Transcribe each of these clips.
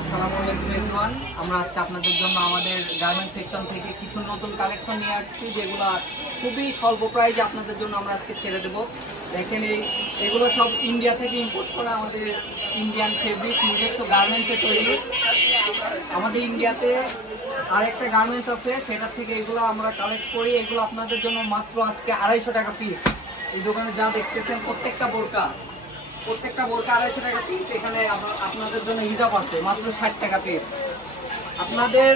আসসালামু আলাইকুম এভরিওয়ান। আমরা আজকে আপনাদের জন্য আমাদের গার্মেন্টস সেকশন থেকে কিছু নতুন কালেকশন নিয়ে আসছি, যেগুলো খুবই স্বল্প প্রাইসে আপনাদের জন্য আমরা আজকে ছেড়ে দেবো। দেখেন এগুলো সব ইন্ডিয়া থেকে ইম্পোর্ট করা, আমাদের ইন্ডিয়ান ফেব্রিক নিজস্ব গার্মেন্টসে তৈরি। আমাদের ইন্ডিয়াতে আরেকটা গার্মেন্টস আছে, সেটা থেকে এগুলো আমরা কালেক্ট করি। এগুলো আপনাদের জন্য মাত্র আজকে 250 টাকা পিস। এই দোকানে যা দেখতেছেন প্রত্যেকটা বোরকা 250 টাকা পিস। এখানে আপনাদের জন্য হিজাব আছে মাত্র 60 টাকা পিস। আপনাদের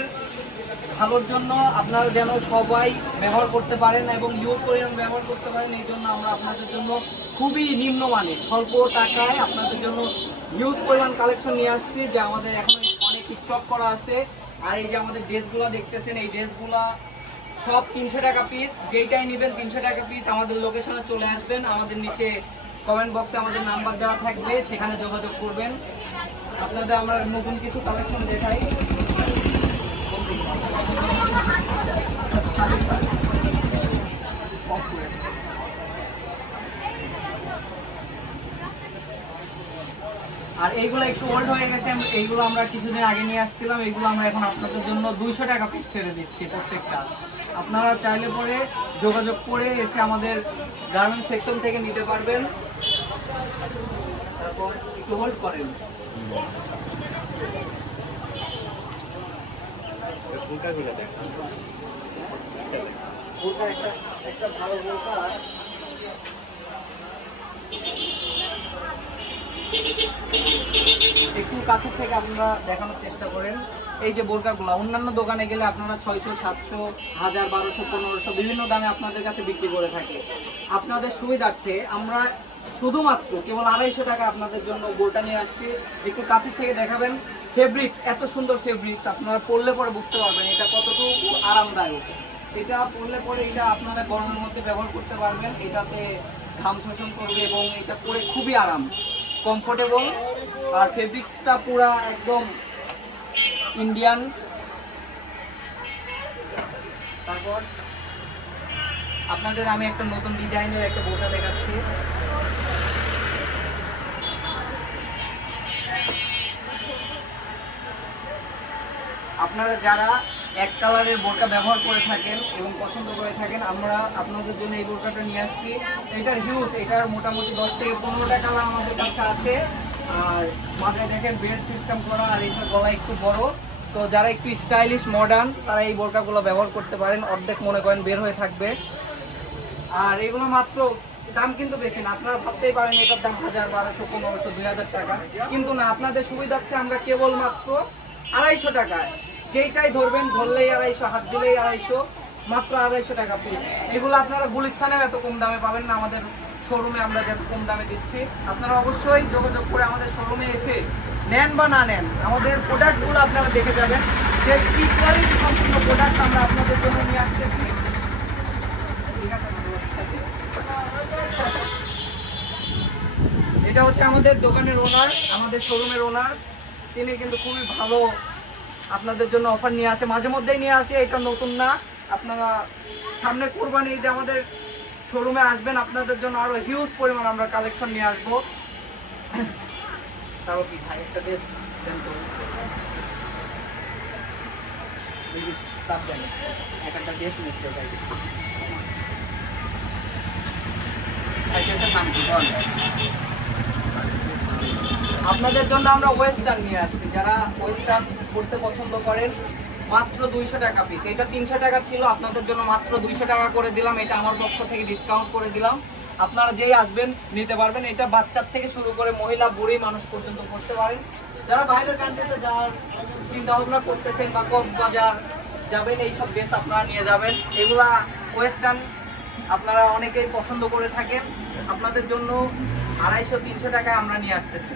ভালোর জন্য, আপনারা যেন সবাই ব্যবহার করতে পারেন এবং ইউজ পরিমাণ ব্যবহার করতে পারেন, এই জন্য আমরা আপনাদের জন্য খুবই নিম্নমানের স্বল্প টাকায় আপনাদের জন্য ইউজ পরিমাণ কালেকশন নিয়ে আসছি, যে আমাদের এখন অনেক স্টক করা আছে। আর এই যে আমাদের ড্রেসগুলো দেখতেছেন, এই ড্রেসগুলো সব 300 টাকা পিস। যেইটাই নেবেন 300 টাকা পিস। আমাদের লোকেশনে চলে আসবেন, আমাদের নিচে কমেন্ট বক্সে আমাদের নাম্বার দেওয়া থাকবে, সেখানে যোগাযোগ করবেন। আপনাদের আমরা নতুন কিছু কালেকশন দেখাই। আর এইগুলো একটু ওল্ড হয়ে গেছে, এইগুলো আমরা কিছুদিন আগে নিয়ে আসছিলাম। এইগুলো আমরা এখন আপনাদের জন্য 200 টাকা পিস ছেড়ে দিচ্ছি প্রত্যেকটা। আপনারা চাইলে পরে যোগাযোগ করে এসে আমাদের গার্মেন্টস সেকশন থেকে নিতে পারবেন। তারপর একটু হোল্ড করেন। একটা ভালো বোরকা একটু কাছের থেকে আপনারা দেখানোর চেষ্টা করেন। এই যে বোরকাগুলো অন্যান্য দোকানে গেলে আপনারা 600, 700, 1000, 1200, 1500 বিভিন্ন দামে আপনাদের কাছে বিক্রি করে থাকে। আপনাদের সুবিধার্থে আমরা শুধুমাত্র কেবল 250 টাকা আপনাদের জন্য বোরকা নিয়ে আসছি। একটু কাছের থেকে দেখাবেন। ফেব্রিক্স, এত সুন্দর ফেব্রিক্স, আপনারা পরলে পরে বুঝতে পারবেন এটা কতটুকু আরামদায়ক। এটা পরলে পরে এটা আপনারা গরমের মধ্যে ব্যবহার করতে পারবেন। এটাতে ঘাম শোষণ করবে এবং এটা পরে খুবই আরাম, কমফোর্টেবল। আর ফেব্রিক্সটা পুরা একদম ইন্ডিয়ান। তারপর আপনাদের আমি একটা নতুন ডিজাইনের একটা বোরকা দেখাচ্ছি। আপনারা যারা এক কালারের বোরকা ব্যবহার করে থাকেন এবং পছন্দ করে থাকেন, আমরা আপনাদের জন্য এই বোরকাটা নিয়ে আসছি। এটার হিউজ, এটার মোটামুটি 10 থেকে 15টা কালার আমাদের কাছে আছে। আর মাথায় দেখেন বেল্ট সিস্টেম করা, আর এটার গলা একটু বড়। তো যারা একটু স্টাইলিশ মডার্ন, তারা এই বোরকাগুলো ব্যবহার করতে পারেন। অর্ধেক মনে করেন বের হয়ে থাকবে। আর এগুলো মাত্র, দাম কিন্তু বেশি না। আপনারা ভাবতেই পারেন এটার দাম 1000, 1200, 1500, 2000 টাকা, কিন্তু না। আপনাদের সুবিধার্থে আমরা কেবল মাত্র 250 টাকায়, যেইটাই ধরবেন, ধরলেই 250, হাত দিলেই 250, মাত্র 250 টাকা পিস। এগুলো আপনারা গুলিস্তানেও এত কম দামে পাবেন না, আমাদের শোরুমে আমরা যত কম দামে দিচ্ছি। আপনারা অবশ্যই যোগাযোগ করে আমাদের শোরুমে এসে নেন বা না নেন, আমাদের প্রোডাক্টগুলো আপনারা দেখে যাবেন যে কি কোয়ালিটি সম্পূর্ণ প্রোডাক্ট আমরা আপনাদের জন্য নিয়ে আসতেছি। এটা হচ্ছে আমাদের দোকানের ওনার, আমাদের শোরুমের ওনার। তিনি কিন্তু খুবই ভালো আপনাদের জন্য অফার নিয়ে আসে, মাঝে মধ্যেই নিয়ে আসে। এটা নতুন না। আপনারা সামনে কুরবানি ঈদে আমাদের শোরুমে আসবেন, আপনাদের জন্য আরো হিউজ পরিমাণ আমরা কালেকশন নিয়ে আসবো। তারও কি ভাই একটা ড্রেস দেন তো, একটা ড্রেস মিস করে নাম কি আপনাদের জন্য আমরা ওয়েস্টার্ন নিয়ে আসছি। যারা ওয়েস্টার্ন পড়তে পছন্দ করেন, মাত্র 200 টাকা পিস। এটা 300 টাকা ছিল, আপনাদের জন্য মাত্র 200 টাকা করে দিলাম। এটা আমার পক্ষ থেকে ডিসকাউন্ট করে দিলাম। আপনারা যেই আসবেন নিতে পারবেন। এটা বাচ্চার থেকে শুরু করে মহিলা, বুড়ি মানুষ পর্যন্ত পড়তে পারেন। যারা বাইরের কান্ট্রিতে যাওয়ার চিন্তা ভাবনা করতেছেন বা কক্সবাজার যাবেন, এইসব ড্রেস আপনারা নিয়ে যাবেন। এগুলা ওয়েস্টার্ন আপনারা অনেকেই পছন্দ করে থাকেন। আপনাদের জন্য 250, 300 টাকায় আমরা নিয়ে আসতেছি।